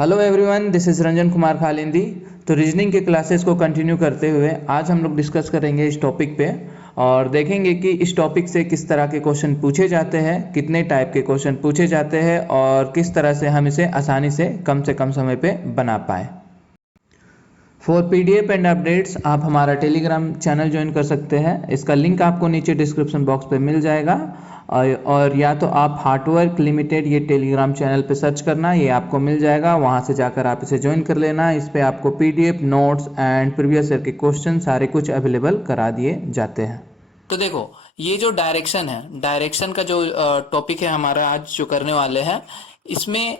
Hello everyone, this is Ranjan Kumar Khalindi. तो reasoning के classes को कंटिन्यू करते हुए आज हम लोग डिस्कस करेंगे इस टॉपिक पे और देखेंगे कि इस टॉपिक से किस तरह के क्वेश्चन पूछे जाते हैं, कितने टाइप के क्वेश्चन पूछे जाते हैं और किस तरह से हम इसे आसानी से कम समय पे बना पाए। फॉर पीडीएफ एंड अपडेट्स आप हमारा टेलीग्राम चैनल ज्वाइन कर सकते हैं। इसका लिंक आपको नीचे डिस्क्रिप्शन बॉक्स पे मिल जाएगा और या तो आप हार्डवर्क लिमिटेड ये टेलीग्राम चैनल पे सर्च करना, ये आपको मिल जाएगा। वहाँ से जाकर आप इसे ज्वाइन कर लेना। इस पे आपको PDF, notes and previous year के क्वेश्चन सारे कुछ अवेलेबल करा दिए जाते हैं। तो देखो, ये जो डायरेक्शन का जो टॉपिक है हमारा आज जो करने वाले हैं, इसमें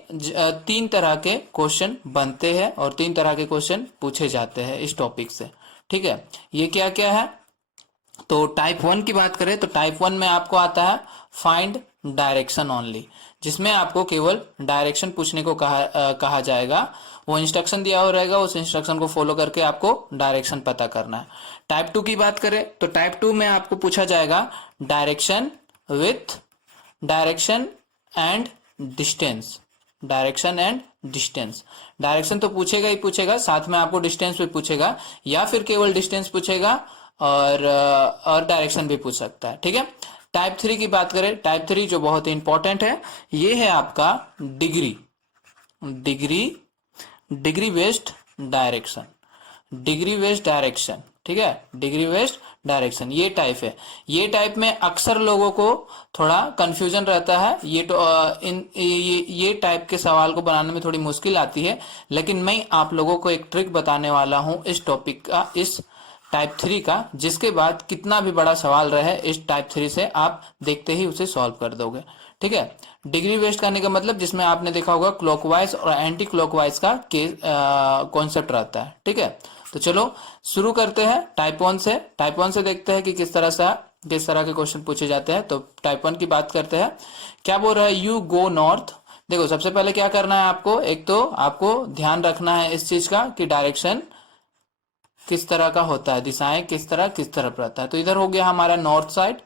तीन तरह के क्वेश्चन बनते हैं और तीन तरह के क्वेश्चन पूछे जाते हैं इस टॉपिक से। ठीक है, ये क्या क्या है? तो टाइप 1 की बात करें तो टाइप 1 में आपको आता है फाइंड डायरेक्शन ओनली, जिसमें आपको केवल डायरेक्शन पूछने को कहा जाएगा। वो इंस्ट्रक्शन दिया हुआ रहेगा, उस इंस्ट्रक्शन को फॉलो करके आपको डायरेक्शन पता करना है। टाइप 2 की बात करें तो टाइप 2 में आपको पूछा जाएगा direction with direction and distance. Direction and distance, direction तो पूछेगा ही पूछेगा, साथ में आपको डिस्टेंस भी पूछेगा या फिर केवल डिस्टेंस पूछेगा और डायरेक्शन भी पूछ सकता है। ठीक है, टाइप 3 की बात करें, टाइप 3 जो बहुत ही इंपॉर्टेंट है, ये है आपका degree degree degree based direction. Degree based direction, ठीक है, डिग्री बेस्ड डायरेक्शन ये टाइप है। ये टाइप में अक्सर लोगों को थोड़ा कंफ्यूजन रहता है। ये टाइप के सवाल को बनाने में थोड़ी मुश्किल आती है, लेकिन मैं आप लोगों को एक ट्रिक बताने वाला हूं इस टॉपिक का, इस टाइप 3 का, जिसके बाद कितना भी बड़ा सवाल रहे इस टाइप 3 से आप देखते ही उसे सॉल्व कर दोगे। ठीक है, डिग्री बेस्ड करने का मतलब जिसमें आपने देखा होगा क्लॉकवाइज और एंटी क्लॉकवाइज का कॉन्सेप्ट रहता है। ठीक है, तो चलो शुरू करते हैं टाइप 1 से। टाइप 1 से देखते हैं कि किस तरह के क्वेश्चन पूछे जाते हैं। तो टाइप 1 की बात करते हैं। क्या बोल रहा है? You go north. देखो, सबसे पहले क्या करना है आपको, एक तो आपको ध्यान रखना है इस चीज का कि डायरेक्शन किस तरह का होता है, दिशाएं किस तरफ रहता है। तो इधर हो गया हमारा नॉर्थ साइड,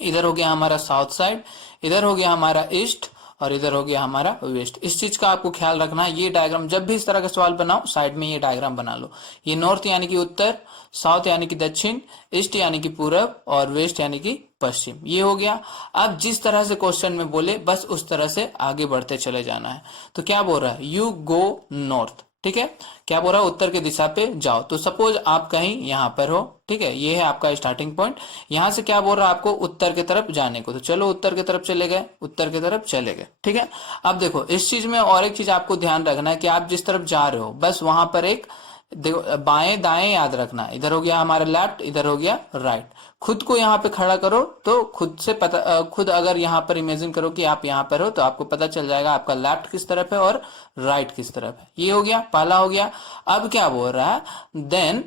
इधर हो गया हमारा साउथ साइड, इधर हो गया हमारा ईस्ट और इधर हो गया हमारा वेस्ट। इस चीज का आपको ख्याल रखना है। ये डायग्राम जब भी इस तरह का सवाल बनाओ, साइड में ये डायग्राम बना लो। ये नॉर्थ यानी कि उत्तर, साउथ यानी कि दक्षिण, ईस्ट यानी कि पूरब और वेस्ट यानी कि पश्चिम। ये हो गया। अब जिस तरह से क्वेश्चन में बोले बस उस तरह से आगे बढ़ते चले जाना है। तो क्या बोल रहा है? You go north. ठीक है, क्या बोल रहा है? उत्तर की दिशा पे जाओ। तो सपोज आप कहीं यहां पर हो, ठीक है, ये है आपका स्टार्टिंग पॉइंट। यहां से क्या बोल रहा है आपको? उत्तर की तरफ जाने को। तो चलो उत्तर की तरफ चले गए, उत्तर की तरफ चले गए। ठीक है, अब देखो इस चीज में और एक चीज आपको ध्यान रखना है कि आप जिस तरफ जा रहे हो बस वहां पर एक देखो, बाएं दाएं याद रखना। इधर हो गया हमारा लेफ्ट, इधर हो गया राइट। खुद को यहाँ पे खड़ा करो तो खुद से पता, खुद अगर यहाँ पर इमेजिन करो कि आप यहाँ पर हो तो आपको पता चल जाएगा आपका लेफ्ट किस तरफ है और राइट किस तरफ है। ये हो गया, पहला हो गया। अब क्या बोल रहा है? देन,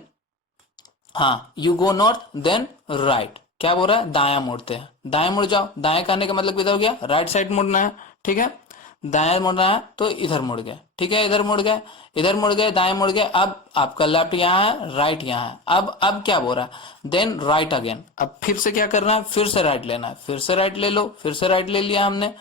हाँ, you go north then right. क्या बोल रहा है? दाया मुड़ते हैं, दाएं मुड़ जाओ। दाएं करने का मतलब इधर हो गया, राइट साइड मुड़ना है। ठीक है, दाएं मुड़ना है तो इधर मुड़ गए। ठीक है, इधर मुड़ गए, इधर मुड़ गए, दाएं मुड़ गए। अब आपका लेफ्ट यहाँ है, राइट यहाँ है। अब क्या बोल रहा है? Then right again. अब फिर से क्या करना है? फिर से राइट लेना है। फिर से राइट ले लो, फिर से राइट ले लिया हमने।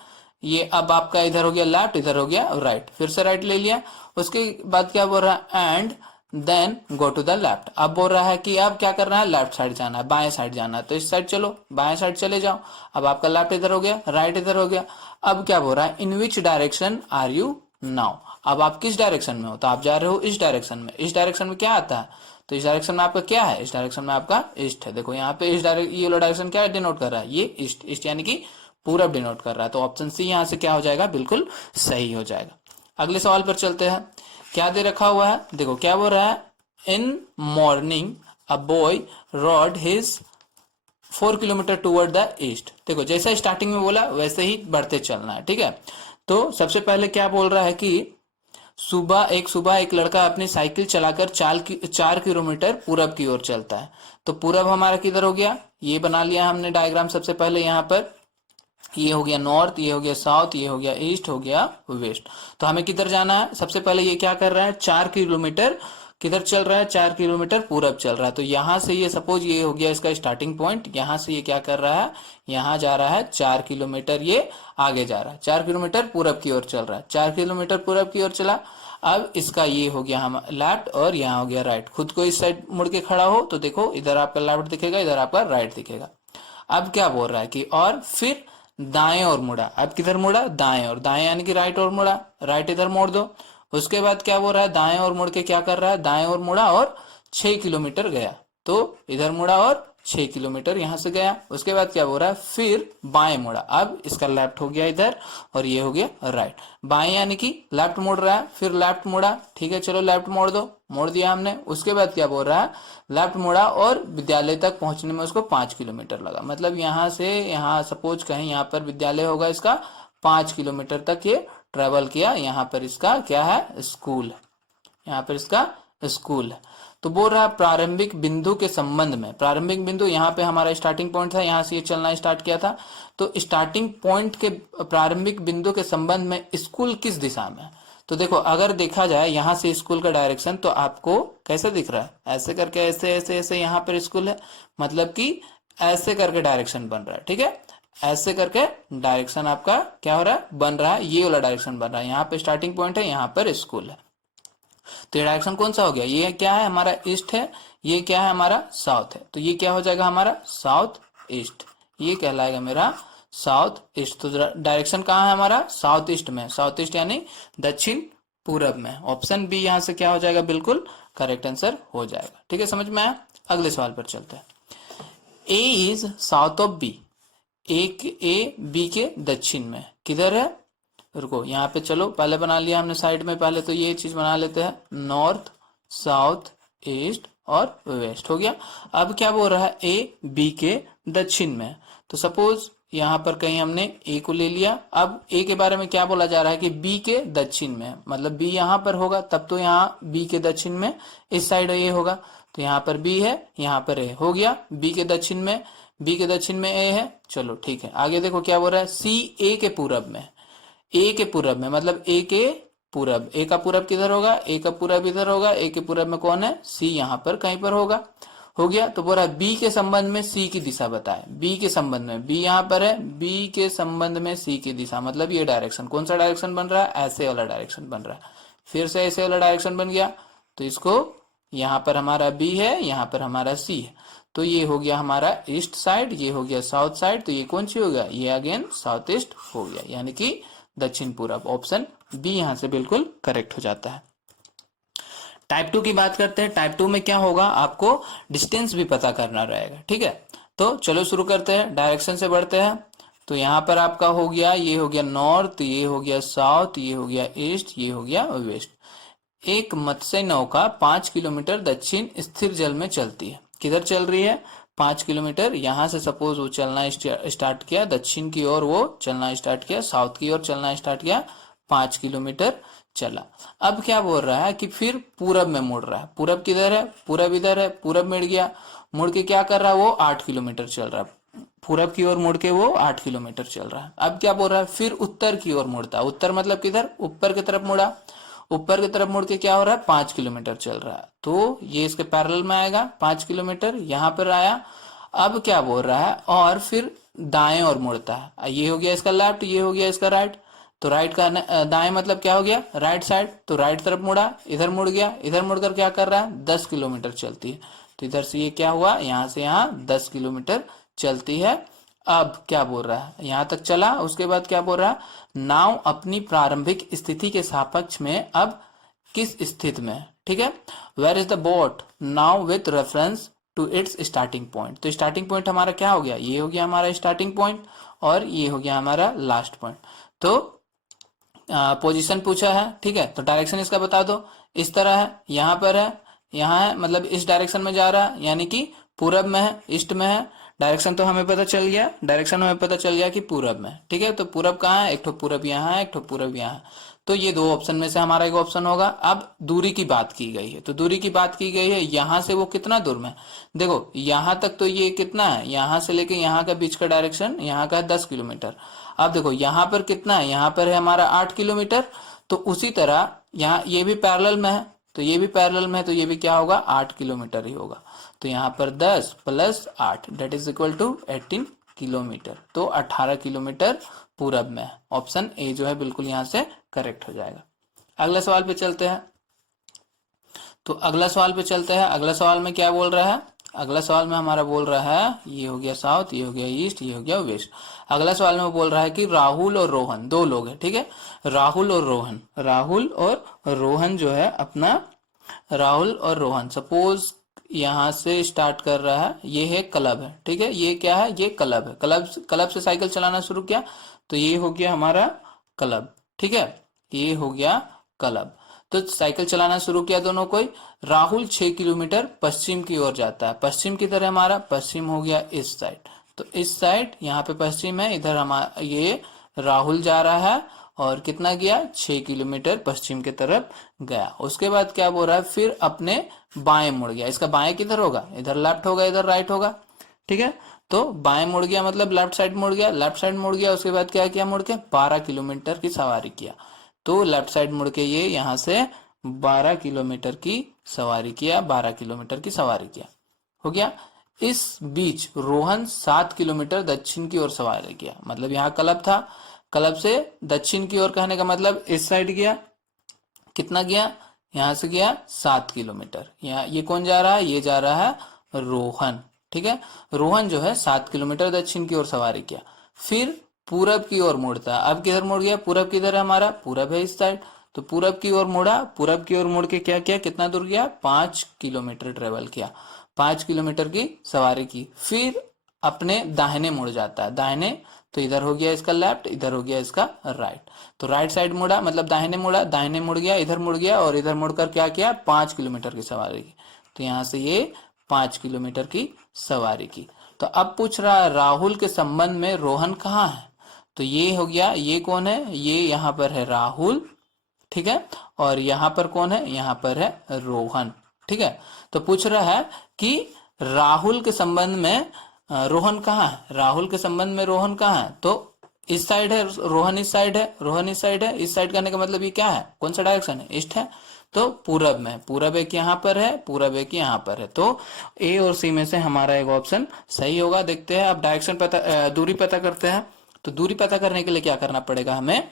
ये अब आपका इधर हो गया लेफ्ट, इधर हो गया राइट, फिर से राइट ले लिया। उसके बाद क्या बोल रहा है? And then go to the left. अब बोल रहा है कि अब क्या करना है? लेफ्ट साइड जाना है, बाएं साइड जाना है। तो इस साइड चलो, बाएं साइड चले जाओ। अब आपका लेफ्ट इधर हो गया, राइट इधर हो गया। अब क्या बोल रहा है? In which direction are you now. अब आप किस डायरेक्शन में हो? तो आप जा रहे हो इस डायरेक्शन में। इस डायरेक्शन में क्या आता है? तो इस डायरेक्शन में आपका क्या है? इस डायरेक्शन में आपका ईस्ट है। देखो यहाँ पे इस डायरेक्शन, ये वाला डायरेक्शन क्या डिनोट कर रहा है? ये ईस्ट, ईस्ट यानी कि पूरब डिनोट कर रहा है। तो ऑप्शन सी यहाँ से क्या हो जाएगा? बिल्कुल सही हो जाएगा। अगले सवाल पर चलते हैं। क्या दे रखा हुआ है? देखो क्या बोल रहा है? In morning a boy road his 4 kilometre toward the east. देखो जैसा स्टार्टिंग में बोला वैसे ही बढ़ते चलना है। ठीक है, तो सबसे पहले क्या बोल रहा है कि सुबह एक लड़का अपनी साइकिल चलाकर 4 किलोमीटर पूरब की ओर चलता है। तो पूरब हमारा किधर हो गया? ये बना लिया हमने डायग्राम सबसे पहले यहाँ पर। ये हो गया नॉर्थ, ये हो गया साउथ, ये हो गया ईस्ट, हो गया वेस्ट। तो हमें किधर जाना है? सबसे पहले ये क्या कर रहा है? 4 किलोमीटर किधर चल रहा है, 4 किलोमीटर पूरब चल रहा है। तो यहाँ से ये सपोज ये हो गया इसका स्टार्टिंग पॉइंट, यहाँ से ये क्या कर रहा है, यहाँ जा रहा है 4 किलोमीटर, ये आगे जा रहा है 4 किलोमीटर पूरब की ओर चल रहा है, 4 किलोमीटर पूरब की ओर चला। अब इसका ये हो गया हम लेफ्ट और यहाँ हो गया राइट। खुद को इस साइड मुड़ के खड़ा हो तो देखो इधर आपका लेफ्ट दिखेगा, इधर आपका राइट दिखेगा। अब क्या बोल रहा है कि और फिर दाएं और मुड़ा। अब किधर मुड़ा, दाएं, और दाएं यानी कि राइट और मुड़ा, राइट इधर मोड़ दो। उसके बाद क्या बोल रहा है, दाएं और मुड़ के क्या कर रहा है, दाएं और मुड़ा और 6 किलोमीटर गया। तो इधर मुड़ा और 6 किलोमीटर यहां से गया। उसके बाद क्या बोल रहा है, फिर बाएं मुड़ा। अब इसका लेफ्ट हो गया इधर और ये हो गया राइट। बाएं यानी कि लेफ्ट मुड़ रहा है, फिर लेफ्ट मुड़ा, ठीक है चलो लेफ्ट मोड़ दो, मोड़ दिया हमने। उसके बाद क्या बोल रहा है, लेफ्ट मुड़ा और विद्यालय तक पहुंचने में उसको 5 किलोमीटर लगा। मतलब यहाँ से यहाँ सपोज कहीं यहाँ पर विद्यालय होगा इसका, 5 किलोमीटर तक ये ट्रेवल किया। यहाँ पर इसका क्या है, स्कूल, यहाँ पर इसका स्कूल है। तो बोल रहा है प्रारंभिक बिंदु के संबंध में, प्रारंभिक बिंदु यहाँ पे हमारा स्टार्टिंग पॉइंट था, यहाँ से ये चलना स्टार्ट किया था। तो स्टार्टिंग पॉइंट के प्रारंभिक बिंदु के संबंध में स्कूल किस दिशा में है। तो देखो अगर देखा जाए यहाँ से स्कूल का डायरेक्शन तो आपको कैसे दिख रहा है, ऐसे करके, ऐसे ऐसे ऐसे यहाँ पर स्कूल है, मतलब कि ऐसे करके डायरेक्शन बन रहा है, ठीक है, ऐसे करके डायरेक्शन आपका क्या हो रहा है, बन रहा है, ये वाला डायरेक्शन बन रहा है। यहाँ पे स्टार्टिंग पॉइंट है, यहाँ पर स्कूल है। तो ये डायरेक्शन कौन सा हो गया, ये क्या है हमारा ईस्ट है, ये क्या है हमारा साउथ है। तो ये क्या हो जाएगा हमारा साउथ ईस्ट, ये कहलाएगा मेरा साउथ ईस्ट। तो डायरेक्शन कहाँ है हमारा, साउथ ईस्ट में, साउथ ईस्ट यानी दक्षिण पूरब में। ऑप्शन बी यहाँ से क्या हो जाएगा, बिल्कुल करेक्ट आंसर हो जाएगा। ठीक है, समझ में आया। अगले सवाल पर चलते हैं। A is south of B, A B के दक्षिण में किधर है, रुको यहाँ पे चलो पहले बना लिया हमने साइड में, पहले तो ये चीज बना लेते हैं, नॉर्थ साउथ ईस्ट और वेस्ट हो गया। अब क्या बोल रहा है, ए बी के दक्षिण में। तो सपोज यहाँ पर कहीं हमने ए को ले लिया। अब ए के बारे में क्या बोला जा रहा है कि बी के दक्षिण में, मतलब बी यहाँ पर होगा, तब तो यहाँ बी के दक्षिण में इस साइड ए होगा। तो यहाँ पर बी है, यहाँ पर ए हो गया, बी के दक्षिण में, बी के दक्षिण में ए है। चलो ठीक है, आगे देखो क्या बोल रहा है, सी ए के पूरब में, ए के पूरब में, मतलब ए के पूरब, ए का पूरब किधर होगा, ए का पूरब इधर होगा, ए के पूरब में कौन है, सी यहाँ पर कहीं पर होगा, हो गया। तो बोल रहा है बी के संबंध में सी की दिशा बताए, बी के संबंध में, बी यहाँ पर है, बी के संबंध में सी की दिशा, मतलब ये डायरेक्शन, कौन सा डायरेक्शन बन रहा है, ऐसे वाला डायरेक्शन बन रहा है। फिर से ऐसे वाला डायरेक्शन बन गया। तो इसको यहाँ पर हमारा बी है, यहाँ पर हमारा सी है। तो ये हो गया हमारा ईस्ट साइड, ये हो गया साउथ साइड। तो ये कौन सी होगा, ये अगेन साउथ ईस्ट हो गया, यानी कि दक्षिण पूरब। ऑप्शन बी यहां से बिल्कुल करेक्ट हो जाता है। टाइप 2 की बात करते हैं। टाइप 2 में क्या होगा, आपको डिस्टेंस भी पता करना रहेगा। ठीक है, तो चलो शुरू करते हैं, डायरेक्शन से बढ़ते हैं। तो यहाँ पर आपका हो गया, ये हो गया नॉर्थ, ये हो गया साउथ, ये हो गया ईस्ट, ये हो गया वेस्ट। एक मत्स्य नौका 5 किलोमीटर दक्षिण स्थिर जल में चलती है। किधर चल रही है, 5 किलोमीटर। यहाँ से सपोज वो चलना स्टार्ट किया, दक्षिण की ओर वो चलना स्टार्ट किया, साउथ की ओर चलना स्टार्ट किया, 5 किलोमीटर चला। अब क्या बोल रहा है कि फिर पूरब में मुड़ रहा है। पूरब किधर है, पूरब इधर है, पूरब मुड़ गया, मुड़ के क्या कर रहा है, वो 8 किलोमीटर चल रहा है, पूरब की ओर मुड़ के वो 8 किलोमीटर चल रहा है। अब क्या बोल रहा है, फिर उत्तर की ओर मुड़ता है। उत्तर मतलब किधर, ऊपर की तरफ मुड़ा, ऊपर की तरफ मुड़ के क्या हो रहा है, 5 किलोमीटर चल रहा है। तो ये इसके पैरेलल में आएगा, 5 किलोमीटर यहाँ पर आया। अब क्या बोल रहा है, और फिर दाएं और मुड़ता है। ये हो गया इसका लेफ्ट, ये हो गया इसका राइट। तो राइट का दाएं मतलब क्या हो गया, राइट साइड। तो राइट तरफ मुड़ा, इधर मुड़ गया, इधर मुड़कर क्या कर रहा है, 10 किलोमीटर चलती है। तो इधर से ये क्या हुआ, यहाँ से यहाँ 10 किलोमीटर चलती है। अब क्या बोल रहा है, यहाँ तक चला। उसके बाद क्या बोल रहा है, नाव अपनी प्रारंभिक स्थिति के सापेक्ष में अब किस स्थिति में। ठीक है, where is the boat now with reference to its starting point. तो स्टार्टिंग पॉइंट हमारा क्या हो गया, ये हो गया हमारा स्टार्टिंग पॉइंट, और ये हो गया हमारा लास्ट पॉइंट। तो पोजीशन पूछा है, ठीक है, तो डायरेक्शन इसका बता दो। इस तरह है, यहाँ पर है, यहाँ है, मतलब इस डायरेक्शन में जा रहा है, यानी कि पूरब में है, ईस्ट में है। डायरेक्शन तो हमें पता चल गया, डायरेक्शन हमें पता चल गया कि पूरब में। ठीक है, तो पूरब कहाँ है, एक ठो पूरब यहाँ है, एक ठो पूरब यहाँ है। तो ये दो ऑप्शन में से हमारा एक ऑप्शन होगा। अब दूरी की बात की गई है, तो दूरी की बात की गई है, यहाँ से वो कितना दूर में, देखो यहाँ तक तो ये कितना है, यहाँ से लेके यहाँ का बीच का डायरेक्शन यहाँ का 10 किलोमीटर। अब देखो यहाँ पर कितना है, यहाँ पर है हमारा 8 किलोमीटर। तो उसी तरह यहाँ ये भी पैरेलल में है, तो ये भी पैरेलल में है, तो ये भी क्या होगा, 8 किलोमीटर ही होगा। तो यहाँ पर 10 plus 8 that is equal to 18 kilometre. तो 18 किलोमीटर पूरब में है। ऑप्शन ए जो है बिल्कुल यहाँ से करेक्ट हो जाएगा। अगले सवाल पे चलते हैं। तो अगला सवाल पे चलते हैं। अगला सवाल में क्या बोल रहा है, अगला सवाल में हमारा बोल रहा है, ये हो गया साउथ, ये हो गया ईस्ट, ये हो गया वेस्ट। अगला सवाल में बोल रहा है कि राहुल और रोहन, दो लोग हैं, ठीक है, राहुल और रोहन, राहुल और रोहन जो है अपना, राहुल और रोहन सपोज यहाँ से स्टार्ट कर रहा है, ये है क्लब है, ठीक है, ये क्या है, ये क्लब है, क्लब से साइकिल चलाना शुरू किया, तो ये हो गया हमारा क्लब, ठीक है, ये हो गया क्लब। तो साइकिल चलाना शुरू किया दोनों को। राहुल 6 किलोमीटर पश्चिम की ओर जाता है, पश्चिम की तरह, हमारा पश्चिम हो गया इस साइड, तो इस साइड यहाँ पे पश्चिम है, इधर हमारा ये राहुल जा रहा है और कितना गया, 6 किलोमीटर पश्चिम की तरफ गया। उसके बाद क्या बोल रहा है, फिर अपने बाएं मुड़ गया। इसका बाएं किधर होगा, इधर लेफ्ट होगा, इधर राइट होगा, ठीक है। तो बाएं मुड़ गया मतलब लेफ्ट साइड मुड़ गया, लेफ्ट साइड मुड़ गया। उसके बाद क्या किया, मुड़ के 12 किलोमीटर की सवारी किया। तो लेफ्ट साइड मुड़ के ये यहाँ से 12 किलोमीटर की सवारी किया, 12 किलोमीटर की सवारी किया, हो गया। इस बीच रोहन 7 किलोमीटर दक्षिण की ओर सवारी किया, मतलब यहाँ क्लब था, क्लब से दक्षिण की ओर कहने का मतलब इस साइड गया, कितना गया, यहाँ से गया 7 किलोमीटर। यहाँ ये कौन जा रहा है, ये जा रहा है रोहन, ठीक है। रोहन जो है 7 किलोमीटर दक्षिण की ओर सवारी किया, फिर पूरब की ओर मुड़ता है। अब किधर मुड़ गया, पूरब किधर है हमारा, पूरब है इस साइड, तो पूरब की ओर मुड़ा, पूरब की ओर मुड़ के क्या किया, कितना दूर गया, 5 किलोमीटर ट्रेवल किया, 5 किलोमीटर की सवारी की। फिर अपने दाहिने मुड़ जाता है, दाहिने, तो इधर हो गया इसका लेफ्ट, इधर हो गया इसका राइट, तो राइट साइड मुड़ा मतलब दाहिने मुड़ा, दाहिने मुड़ गया, इधर मुड़ गया और इधर मुड़कर क्या किया, 5 किलोमीटर की सवारी की। तो यहाँ से ये 5 किलोमीटर की सवारी की। तो अब पूछ रहा है राहुल के संबंध में रोहन कहाँ है, तो ये हो गया, ये कौन है, ये यहाँ पर है राहुल, ठीक है, और यहाँ पर कौन है, यहाँ पर है रोहन, ठीक है। तो पूछ रहा है कि राहुल के संबंध में रोहन कहाँ है, राहुल के संबंध में रोहन कहाँ है, तो इस साइड है रोहन, इस साइड है रोहन, इस साइड है, इस साइड करने का मतलब ये क्या है, कौन सा डायरेक्शन है, ईस्ट है, तो पूरब में, पूरब एक यहाँ पर है, पूरब एक यहाँ पर है, तो ए और सी में से हमारा एक ऑप्शन सही होगा। देखते हैं अब डायरेक्शन पता, दूरी पता करते हैं। तो दूरी पता करने के लिए क्या करना पड़ेगा हमें,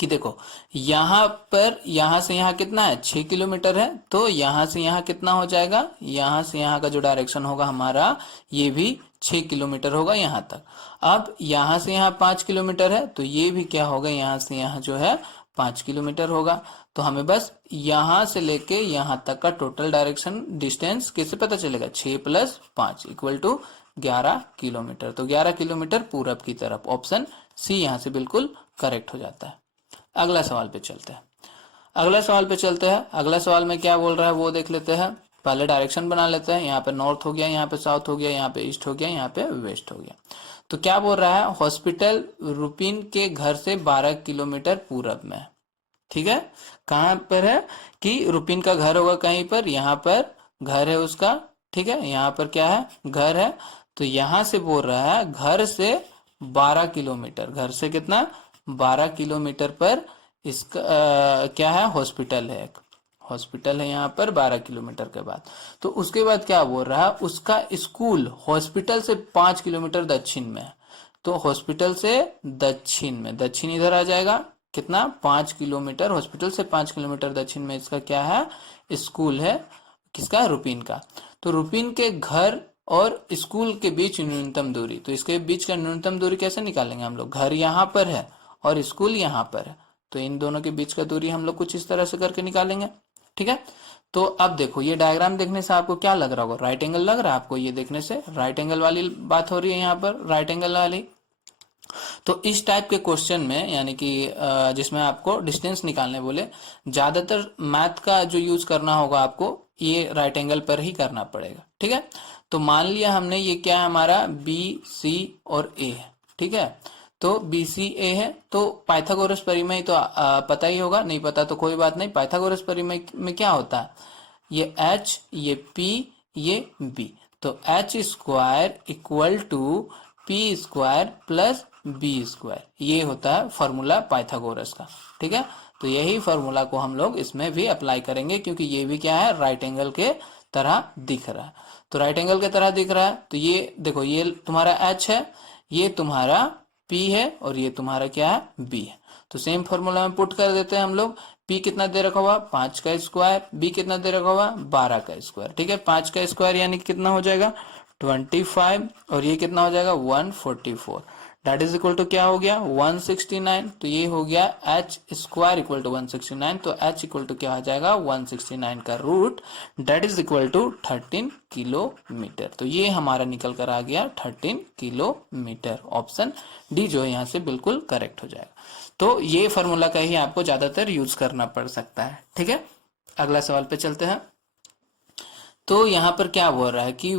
कि देखो यहाँ पर, यहाँ से यहाँ कितना है, 6 किलोमीटर है, तो यहाँ से यहाँ कितना हो जाएगा, यहाँ से यहाँ का जो डायरेक्शन होगा हमारा, ये भी 6 किलोमीटर होगा यहाँ तक। अब यहाँ से यहाँ 5 किलोमीटर है, तो ये भी क्या होगा, यहाँ से यहाँ जो है 5 किलोमीटर होगा। तो हमें बस यहाँ से लेके यहाँ तक का टोटल डायरेक्शन डिस्टेंस कैसे पता चलेगा, 6 + 5 = 11 किलोमीटर। तो 11 किलोमीटर पूरब की तरफ, ऑप्शन सी यहाँ से बिल्कुल करेक्ट हो जाता है। अगला सवाल पे चलते हैं। अगला सवाल पे चलते हैं। अगला सवाल में क्या बोल रहा है वो देख लेते हैं। पहले डायरेक्शन बना लेते हैं। यहाँ पे नॉर्थ हो गया, यहाँ पे साउथ हो गया, यहाँ पे ईस्ट हो गया, यहाँ पे वेस्ट हो गया। तो क्या बोल रहा है, हॉस्पिटल रुपिन के घर से 12 किलोमीटर पूरब में है, ठीक है। कहाँ पर है कि रुपिन का घर होगा कहीं पर, यहाँ पर घर है उसका, ठीक है, यहाँ पर क्या है, घर है। तो यहाँ से बोल रहा है घर से 12 किलोमीटर, घर से कितना, 12 किलोमीटर पर इसका क्या है, हॉस्पिटल है, एक हॉस्पिटल है यहाँ पर 12 किलोमीटर के बाद। तो उसके बाद क्या बोल रहा है, उसका स्कूल हॉस्पिटल से 5 किलोमीटर दक्षिण में है। तो हॉस्पिटल से दक्षिण में, दक्षिण इधर आ जाएगा, कितना, 5 किलोमीटर, हॉस्पिटल से 5 किलोमीटर दक्षिण में इसका क्या है, स्कूल है, किसका, रुपिन का। तो रुपिन के घर और स्कूल के बीच न्यूनतम दूरी, तो इसके बीच का न्यूनतम दूरी कैसे निकालेंगे हम लोग, घर यहाँ पर है और स्कूल यहाँ पर है, तो इन दोनों के बीच का दूरी हम लोग कुछ इस तरह से करके निकालेंगे, ठीक है। तो अब देखो ये डायग्राम देखने से आपको क्या लग रहा होगा, राइट एंगल लग रहा है आपको, ये देखने से राइट एंगल वाली बात हो रही है यहाँ पर, राइट एंगल वाली। तो इस टाइप के क्वेश्चन में, यानी कि जिसमें आपको डिस्टेंस निकालने बोले, ज्यादातर मैथ का जो यूज करना होगा आपको, ये राइट एंगल पर ही करना पड़ेगा, ठीक है। तो मान लिया हमने, ये क्या है हमारा, बी सी और ए है, ठीक है। तो बी सी ए है, तो पाइथागोरस परिमेय तो पता ही होगा, नहीं पता तो कोई बात नहीं। पाइथागोरस परिमेय में क्या होता है, ये एच, ये पी, ये बी, तो H square equal to P square plus B square. ये होता है फॉर्मूला पाइथागोरस का, ठीक है। तो यही फॉर्मूला को हम लोग इसमें भी अप्लाई करेंगे, क्योंकि ये भी क्या है, राइट एंगल के तरह दिख रहा है। तो राइट एंगल के तरह दिख रहा है, तो ये देखो, ये तुम्हारा एच है, ये तुम्हारा पी है, और ये तुम्हारा क्या है, बी है। तो सेम फॉर्मूला में पुट कर देते हैं हम लोग। पी कितना दे रखा हुआ, 5 का स्क्वायर, बी कितना दे रखा हुआ, 12 का स्क्वायर, ठीक है। 5 का स्क्वायर यानी कितना हो जाएगा, 25, और ये कितना हो जाएगा, 144। दैट इज इक्वल टू क्या हो गया, 169। तो ये हो गया एच स्क्वायर इक्वल टू 169। तो एच इक्वल टू क्या आ जाएगा, 169 का root, that is equal to 13 kilometre. तो ये हमारा निकल कर आ गया 13 किलोमीटर। ऑप्शन डी जो है यहाँ से बिल्कुल करेक्ट हो जाएगा। तो ये फॉर्मूला का ही आपको ज्यादातर यूज करना पड़ सकता है, ठीक है। अगला सवाल पे चलते हैं। तो यहाँ पर क्या बोल रहा है कि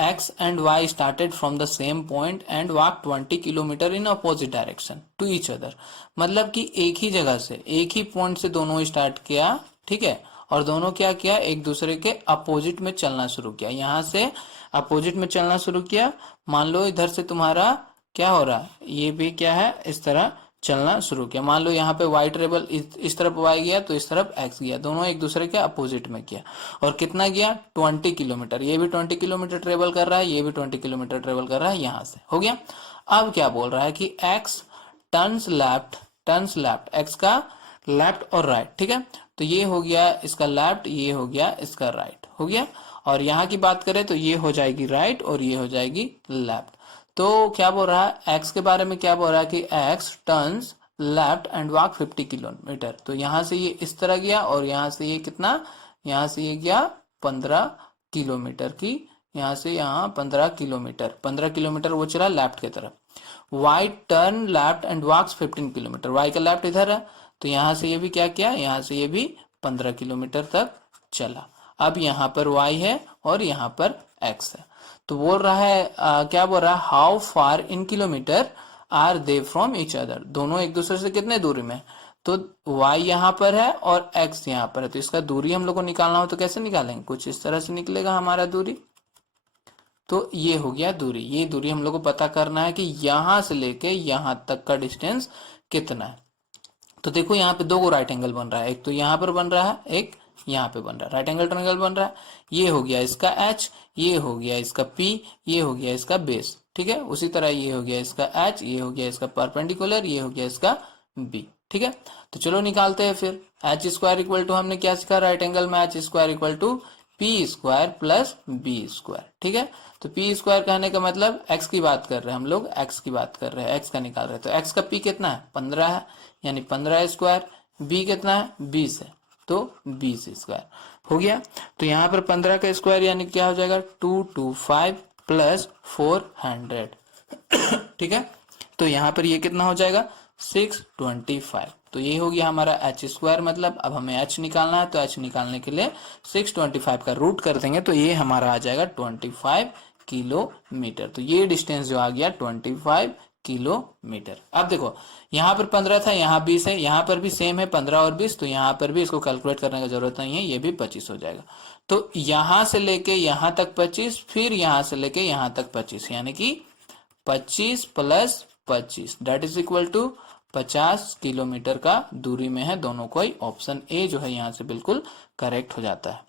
x and y started from the same point and walked 20 kilometre in opposite direction to each other। मतलब कि एक ही जगह से, एक ही पॉइंट से दोनों स्टार्ट किया, ठीक है, और दोनों क्या किया, एक दूसरे के अपोजिट में चलना शुरू किया। यहाँ से अपोजिट में चलना शुरू किया। मान लो इधर से तुम्हारा क्या हो रहा है, ये भी क्या है, इस तरह चलना शुरू किया। मान लो यहाँ पे y ट्रेवल इस तरफ y गया, तो इस तरफ x गया, दोनों एक दूसरे के अपोजिट में किया। और कितना गया, 20 किलोमीटर। ये भी 20 किलोमीटर ट्रेवल कर रहा है, ये भी 20 किलोमीटर ट्रेवल कर रहा है, यहाँ से हो गया। अब क्या बोल रहा है कि x टर्न्स लेफ्ट, x का लेफ्ट और राइट, ठीक है। तो ये हो गया इसका लेफ्ट, ये हो गया इसका राइट, हो गया। और यहाँ की बात करें तो ये हो जाएगी राइट और ये हो जाएगी लेफ्ट। तो क्या बोल रहा है, x के बारे में क्या बोल रहा है कि x turns left and walk 50 kilometre. तो यहाँ से ये इस तरह गया, और यहाँ से ये कितना, यहाँ से ये गया 15 किलोमीटर की, यहाँ से यहाँ 15 किलोमीटर, 15 किलोमीटर वो चला लेफ्ट की तरफ। y turn left and walks 15 kilometre, y का लेफ्ट इधर है, तो यहाँ से ये भी क्या किया, यहाँ से ये भी 15 किलोमीटर तक चला। अब यहाँ पर y है और यहाँ पर x है। तो बोल रहा है क्या बोल रहा है, how far in kilometre are they from each other. दोनों एक दूसरे से कितने दूरी में। तो y यहाँ पर है और x यहाँ पर है, तो इसका दूरी हम लोग को निकालना हो तो कैसे निकालेंगे, कुछ इस तरह से निकलेगा हमारा दूरी। तो ये हो गया दूरी। ये दूरी हम लोग को पता करना है कि यहां से लेके यहां तक का डिस्टेंस कितना है। तो देखो यहाँ पे 2 राइट एंगल बन रहा है, एक तो यहाँ पर बन रहा है, एक यहाँ पे बन रहा है, राइट एंगल ट्रायंगल बन रहा है। ये हो गया इसका h, ये हो गया इसका p, ये हो गया इसका बेस, ठीक है। उसी तरह ये हो गया इसका h, ये हो गया इसका परपेंडिकुलर, ये हो गया इसका b, ठीक है। तो चलो निकालते हैं फिर। एच स्क्वायर इक्वल टू, हमने क्या सीखा राइट एंगल में, H square equal to P square plus B square, ठीक है। तो पी स्क्वायर कहने का मतलब एक्स की बात कर रहे हैं हम लोग, एक्स की बात कर रहे हैं, एक्स का निकाल रहे हैं। तो एक्स का पी कितना है, 15 है, यानी 15 स्क्वायर। बी कितना है, 20 है, तो 20 स्क्वायर हो गया। तो यहाँ पर 15 का स्क्वायर यानी क्या हो जाएगा, 225 प्लस 400, ठीक है। तो यहाँ पर ये कितना हो जाएगा, 625। तो ये हो गया हमारा एच स्क्वायर। मतलब अब हमें एच निकालना है, तो एच निकालने के लिए 625 का रूट कर देंगे, तो ये हमारा आ जाएगा 25 किलोमीटर। तो ये डिस्टेंस जो आ गया 25 किलोमीटर। अब देखो यहाँ पर 15 था, यहाँ 20 है, यहाँ पर भी सेम है 15 और 20, तो यहाँ पर भी इसको कैलकुलेट करने की जरूरत नहीं है, ये भी 25 हो जाएगा। तो यहाँ से लेके यहाँ तक 25, फिर यहाँ से लेके यहाँ तक 25, यानी कि 25 plus 25 that is equal to 50 kilometre का दूरी में है दोनों कोई। ऑप्शन ए जो है यहाँ से बिल्कुल करेक्ट हो जाता है।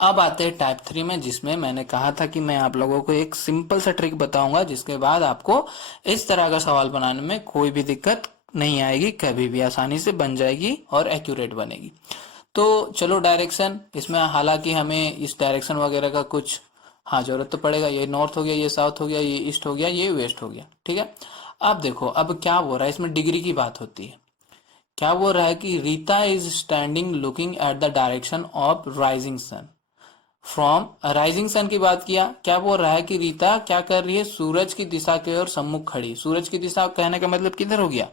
अब आते हैं टाइप 3 में, जिसमें मैंने कहा था कि मैं आप लोगों को एक सिंपल सा ट्रिक बताऊंगा, जिसके बाद आपको इस तरह का सवाल बनाने में कोई भी दिक्कत नहीं आएगी, कभी भी आसानी से बन जाएगी और एक्यूरेट बनेगी। तो चलो डायरेक्शन, इसमें हालांकि हमें इस डायरेक्शन वगैरह का कुछ जरूरत तो पड़ेगा। ये नॉर्थ हो गया, ये साउथ हो गया, ये ईस्ट हो गया, ये वेस्ट हो गया, ठीक है। अब देखो अब क्या बोल रहा है, इसमें डिग्री की बात होती है। क्या बोल रहा है कि Rita is standing looking at the direction of rising sun from, rising sun की बात किया। क्या बोल रहा है कि रीता क्या कर रही है, सूरज की दिशा की ओर सम्मुख खड़ी। सूरज की दिशा कहने का मतलब किधर हो गया,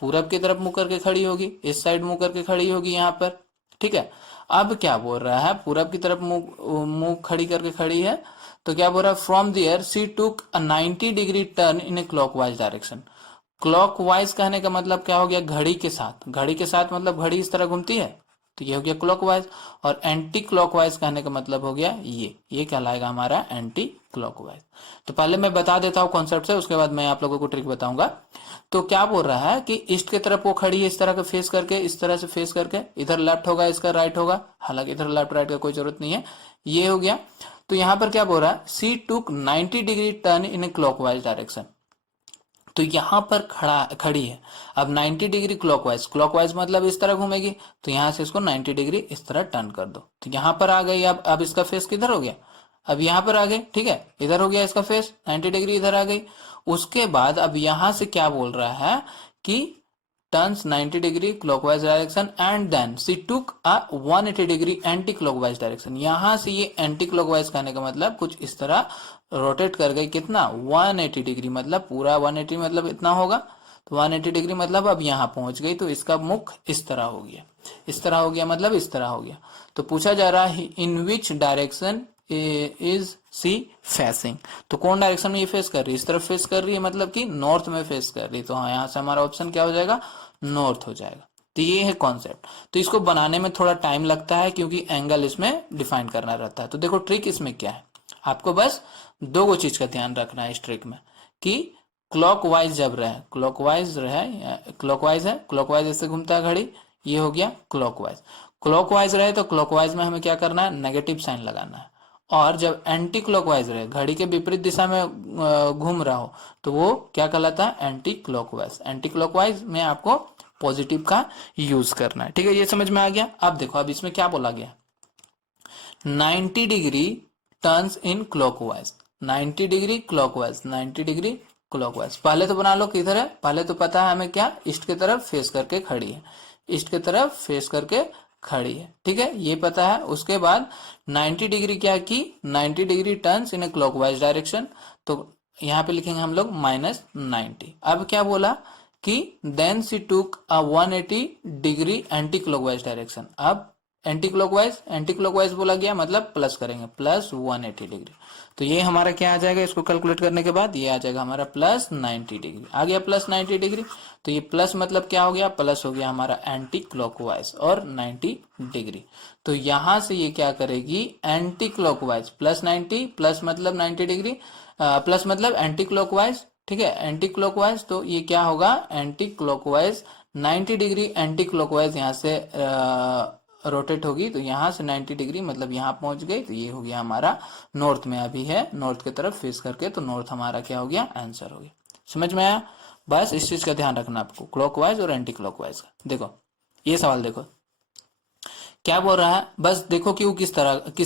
पूरब की तरफ मुंह करके खड़ी होगी, इस साइड मुंह करके खड़ी होगी यहाँ पर, ठीक है। अब क्या बोल रहा है, पूरब की तरफ मुंह खड़ी करके खड़ी है, तो क्या बोल रहा है, from there she took a 90 degree turn in a clockwise direction. Clockwise कहने का मतलब क्या हो गया, घड़ी के साथ। घड़ी के साथ मतलब घड़ी इस तरह घूमती है, तो ये हो गया क्लॉकवाइज। और एंटी क्लॉकवाइज कहने का मतलब हो गया ये कहलाएगा हमारा एंटी क्लॉकवाइज। तो पहले मैं बता देता हूँ कॉन्सेप्ट से, उसके बाद मैं आप लोगों को ट्रिक बताऊंगा। तो क्या बोल रहा है कि ईस्ट की तरफ वो खड़ी है इस तरह का फेस करके, इस तरह से फेस करके, इधर लेफ्ट होगा इसका राइट होगा, हालांकि इधर लेफ्ट राइट का कोई जरूरत नहीं है, ये हो गया। तो यहां पर क्या बोल रहा है, सी टुक 90 degree turn in a clockwise direction. तो यहां पर खड़ी है, अब 90 डिग्री क्लॉकवाइज, क्लॉकवाइज मतलब इस तरह घूमेगी, तो यहां से इसको 90 डिग्री इस तरह टर्न कर दो। तो यहां पर आ गई, अब इसका फेस किधर हो गया, अब यहां पर आ गई, ठीक है, इधर हो गया इसका फेस 90 डिग्री इधर आ गई। उसके बाद अब यहां से क्या बोल रहा है कि turns 90 degree clockwise direction and then she took a 180 degree anti clockwise direction। यहां से ये एंटी क्लॉकवाइज कहने का मतलब कुछ इस तरह रोटेट कर गई, कितना 180 डिग्री, मतलब पूरा 180 मतलब इतना होगा, तो 180 डिग्री मतलब अब यहां पहुंच गई, तो इसका मुख इस तरह हो गया, इस तरह हो गया मतलब इस तरह हो गया। तो पूछा जा रहा है in which direction is C facing, तो कौन डायरेक्शन में ये फेस कर रही है, इस तरफ फेस कर रही है, मतलब कि नॉर्थ में फेस कर रही है। तो हाँ, यहाँ से हमारा ऑप्शन क्या हो जाएगा, नॉर्थ हो जाएगा। तो ये है कॉन्सेप्ट। तो इसको बनाने में थोड़ा टाइम लगता है क्योंकि एंगल इसमें डिफाइन करना रहता है। तो देखो ट्रिक इसमें क्या है, आपको बस दो चीज का ध्यान रखना है इस ट्रिक में, कि क्लॉकवाइज जब रहे, क्लॉकवाइज रहे, क्लॉकवाइज है, क्लॉकवाइज ऐसे घूमता है घड़ी, ये हो गया क्लॉकवाइज। क्लॉकवाइज रहे तो क्लॉकवाइज में हमें क्या करना है, नेगेटिव साइन लगाना है। और जब एंटी क्लॉकवाइज रहे, घड़ी के विपरीत दिशा में घूम रहा हो, तो वो क्या कहलाता है, एंटी क्लॉकवाइज। एंटी क्लॉकवाइज में आपको पॉजिटिव का यूज करना है, ठीक है, ये समझ में आ गया। अब देखो, अब इसमें क्या बोला गया, 90 degree turns in clockwise, 90 degree clockwise, 90 degree clockwise. पहले तो बना लो किधर है, पहले तो पता है हमें क्या, ईस्ट की तरफ फेस करके खड़ी है, ईस्ट की तरफ फेस करके खड़ी है, ठीक है, ये पता है। उसके बाद 90 डिग्री क्या की, 90 degree turns in a clockwise direction, तो यहाँ पे लिखेंगे हम लोग -90। अब क्या बोला कि देन सी टुक अ 180 डिग्री एंटी क्लॉकवाइज डायरेक्शन। अब एंटी क्लॉकवाइज बोला गया मतलब प्लस करेंगे, +180 डिग्री। तो ये हमारा क्या आ जाएगा, इसको कैलकुलेट करने के बाद ये आ जाएगा हमारा +90 डिग्री, आ गया +90 डिग्री। तो ये प्लस मतलब क्या हो गया, प्लस हो गया हमारा एंटी क्लॉकवाइज और 90 डिग्री। तो यहां से ये क्या करेगी, एंटी क्लॉकवाइज +90, प्लस मतलब 90 डिग्री, प्लस मतलब एंटी क्लॉकवाइज, ठीक है, एंटी क्लॉकवाइज। तो ये क्या होगा, anti clockwise 90 degree anti clockwise यहाँ से रोटेट होगी, तो यहाँ से 90 डिग्री मतलब यहाँ पहुंच गई, तो ये हो गया हमारा नॉर्थ में अभी है, नॉर्थ की तरफ फेस करके, तो नॉर्थ हमारा क्या हो गया, आंसर हो गया। समझ में आया, बस इस चीज का ध्यान रखना आपको, क्लॉकवाइज और एंटी क्लॉकवाइज का। देखो ये सवाल देखो क्या बोल रहा है, बस देखो कि वो किस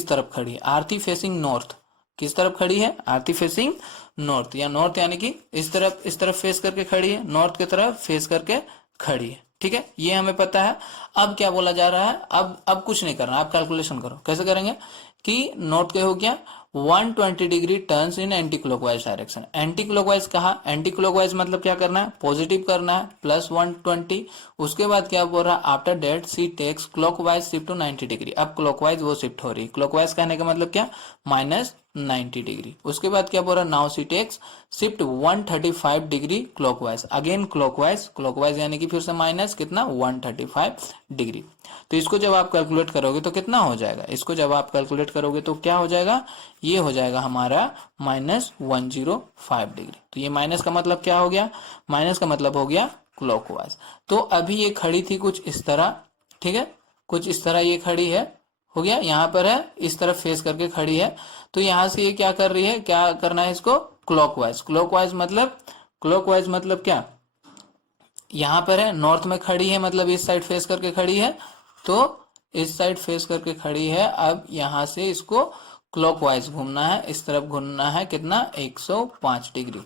तरफ खड़ी है, आरती फेसिंग नॉर्थ, किस तरफ खड़ी है, आरती फेसिंग नॉर्थ, या नॉर्थ यानी कि इस तरफ फेस करके खड़ी है, नॉर्थ की तरफ फेस करके खड़ी है, ठीक है, ये हमें पता है। अब क्या बोला जा रहा है, अब कुछ नहीं करना, आप कैलकुलेशन करो, कैसे करेंगे कि नॉर्थ के हो गया 120 degree turns in anti clockwise direction. Anti clockwise कहा, एंटी क्लॉकवाइज मतलब क्या करना है, पॉजिटिव करना है, +120। उसके बाद क्या बोल रहा है, after that she takes clockwise shift to 90 degree. अब क्लॉकवाइज वो शिफ्ट हो रही है, क्लॉकवाइज कहने का मतलब क्या, -90 डिग्री। उसके बाद क्या बोल रहा है, now she takes shift 135 degree clockwise, again clockwise, clockwise यानी कि फिर से माइनस कितना 135 डिग्री। तो इसको जब आप कैलकुलेट करोगे तो कितना हो जाएगा, इसको जब आप कैलकुलेट करोगे तो क्या हो जाएगा, ये हो जाएगा हमारा -105 डिग्री। तो ये माइनस का मतलब क्या हो गया, माइनस का मतलब हो गया क्लॉकवाइज। तो अभी ये खड़ी थी कुछ इस तरह, ठीक है, कुछ इस तरह ये खड़ी है, हो गया, यहाँ पर है, इस तरफ फेस करके खड़ी है। तो यहाँ से ये क्या कर रही है, क्या करना है इसको, क्लॉकवाइज। क्लॉकवाइज मतलब क्या, यहाँ पर है, नॉर्थ में खड़ी है मतलब इस साइड फेस करके खड़ी है, तो इस साइड फेस करके खड़ी है। अब यहाँ से इसको क्लॉकवाइज घूमना है, इस तरफ घूमना है, कितना 105 डिग्री।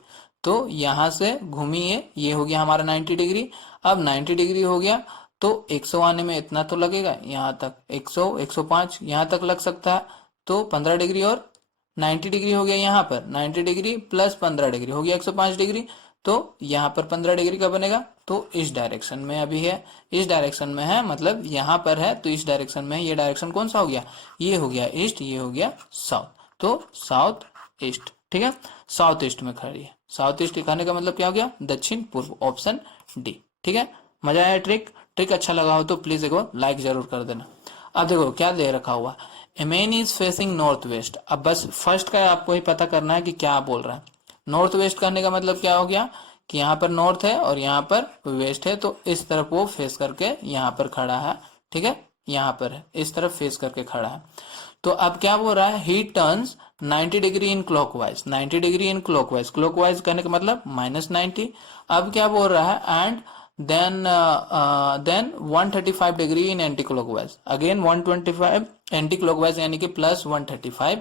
तो यहाँ से घूमिए, ये हो गया हमारा 90 डिग्री। अब 90 डिग्री हो गया तो 100 आने में इतना तो लगेगा, यहाँ तक 100 105 यहाँ तक लग सकता है, तो 15 डिग्री और 90 डिग्री हो गया, यहाँ पर 90 डिग्री प्लस 15 डिग्री हो गया 105 डिग्री। तो यहाँ पर 15 डिग्री का बनेगा, तो इस डायरेक्शन में अभी है, इस डायरेक्शन में है, मतलब यहाँ पर है तो इस डायरेक्शन में है। ये डायरेक्शन कौन सा हो गया, ये हो गया ईस्ट, ये हो गया साउथ, तो साउथ ईस्ट, ठीक है, साउथ ईस्ट में खड़ी है। साउथ ईस्ट दिखाने का मतलब क्या हो गया, दक्षिण पूर्व, ऑप्शन डी, ठीक है। मजा आया ट्रिक अच्छा लगा हो तो प्लीज एक बार लाइक जरूर कर देना। अब देखो क्या दे रखा हुआ, a man is facing north west. अब बस फर्स्ट का आपको ही पता करना है कि क्या बोल रहा है। नॉर्थ वेस्ट करने का मतलब क्या हो गया कि यहाँ पर नॉर्थ है और यहाँ पर वेस्ट है, तो इस तरफ वो फेस करके यहाँ पर खड़ा है, ठीक है, यहाँ पर है, इस तरफ फेस करके खड़ा है। तो अब क्या बोल रहा है, ही turns 90 degree in clockwise, 90 degree in clockwise, clockwise करने का मतलब -90। अब क्या बोल रहा है, and then 135 degree in anti clockwise, again 125 anti clockwise यानी कि +135,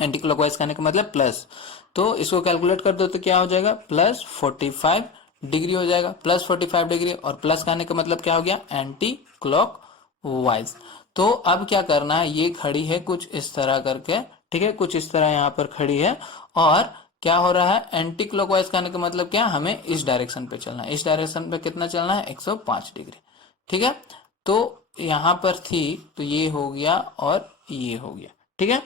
एंटी क्लॉकवाइज करने का मतलब प्लस, तो इसको कैलकुलेट कर दो तो क्या हो जाएगा, +45 डिग्री हो जाएगा, +45 डिग्री, और प्लस करने का मतलब क्या हो गया, एंटी क्लॉक वाइज। तो अब क्या करना है, ये खड़ी है कुछ इस तरह करके, ठीक है, कुछ इस तरह यहाँ पर खड़ी है, और क्या हो रहा है, एंटी क्लॉकवाइज करने का मतलब क्या, हमें इस डायरेक्शन पे चलना है, इस डायरेक्शन पे कितना चलना है, 105 डिग्री, ठीक है। तो यहाँ पर थी, तो ये हो गया और ये हो गया, ठीक है।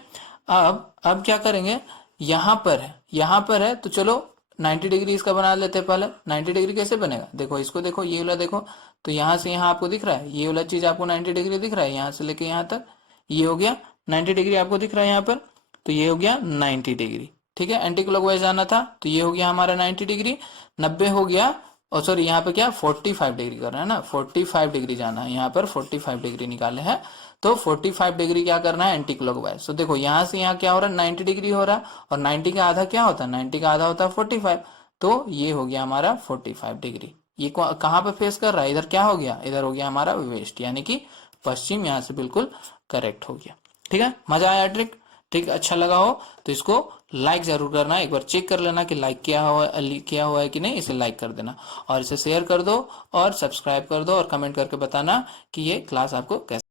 अब क्या करेंगे, यहाँ पर है, तो चलो 90 डिग्री इसका बना लेते हैं पहले। 90 डिग्री कैसे बनेगा, देखो इसको, देखो ये वाला देखो, तो यहाँ से यहाँ आपको दिख रहा है, ये वाला चीज आपको 90 डिग्री दिख रहा है, यहाँ से लेके यहाँ तक ये हो गया 90 डिग्री आपको दिख रहा है यहाँ पर, तो ये हो गया 90 डिग्री, ठीक है। एंटी क्लॉकवाइज आना था, तो ये हो गया हमारा 90 डिग्री, 90 हो गया, और सॉरी यहाँ पे क्या 45 डिग्री करना है ना, 45 डिग्री जाना है, यहाँ पर 45 डिग्री निकाले हैं, तो 45 डिग्री क्या करना है, एंटी क्लॉकवाइज। तो देखो यहाँ से यहाँ क्या हो रहा है, 90 डिग्री हो रहा है, और 90 का आधा क्या होता है, 90 का आधा होता है 45, तो ये हो गया हमारा 45 डिग्री। ये कहाँ पे फेस कर रहा है, इधर क्या हो गया, इधर हो गया हमारा वेस्ट, यानी कि पश्चिम, यहाँ से बिल्कुल करेक्ट हो गया, ठीक है। मजा आया ट्रिक, ठीक, अच्छा लगा हो तो इसको लाइक जरूर करना, एक बार चेक कर लेना कि लाइक किया हुआ है कि नहीं, इसे लाइक कर देना, और इसे शेयर कर दो और सब्सक्राइब कर दो, और कमेंट करके बताना कि ये क्लास आपको कैसे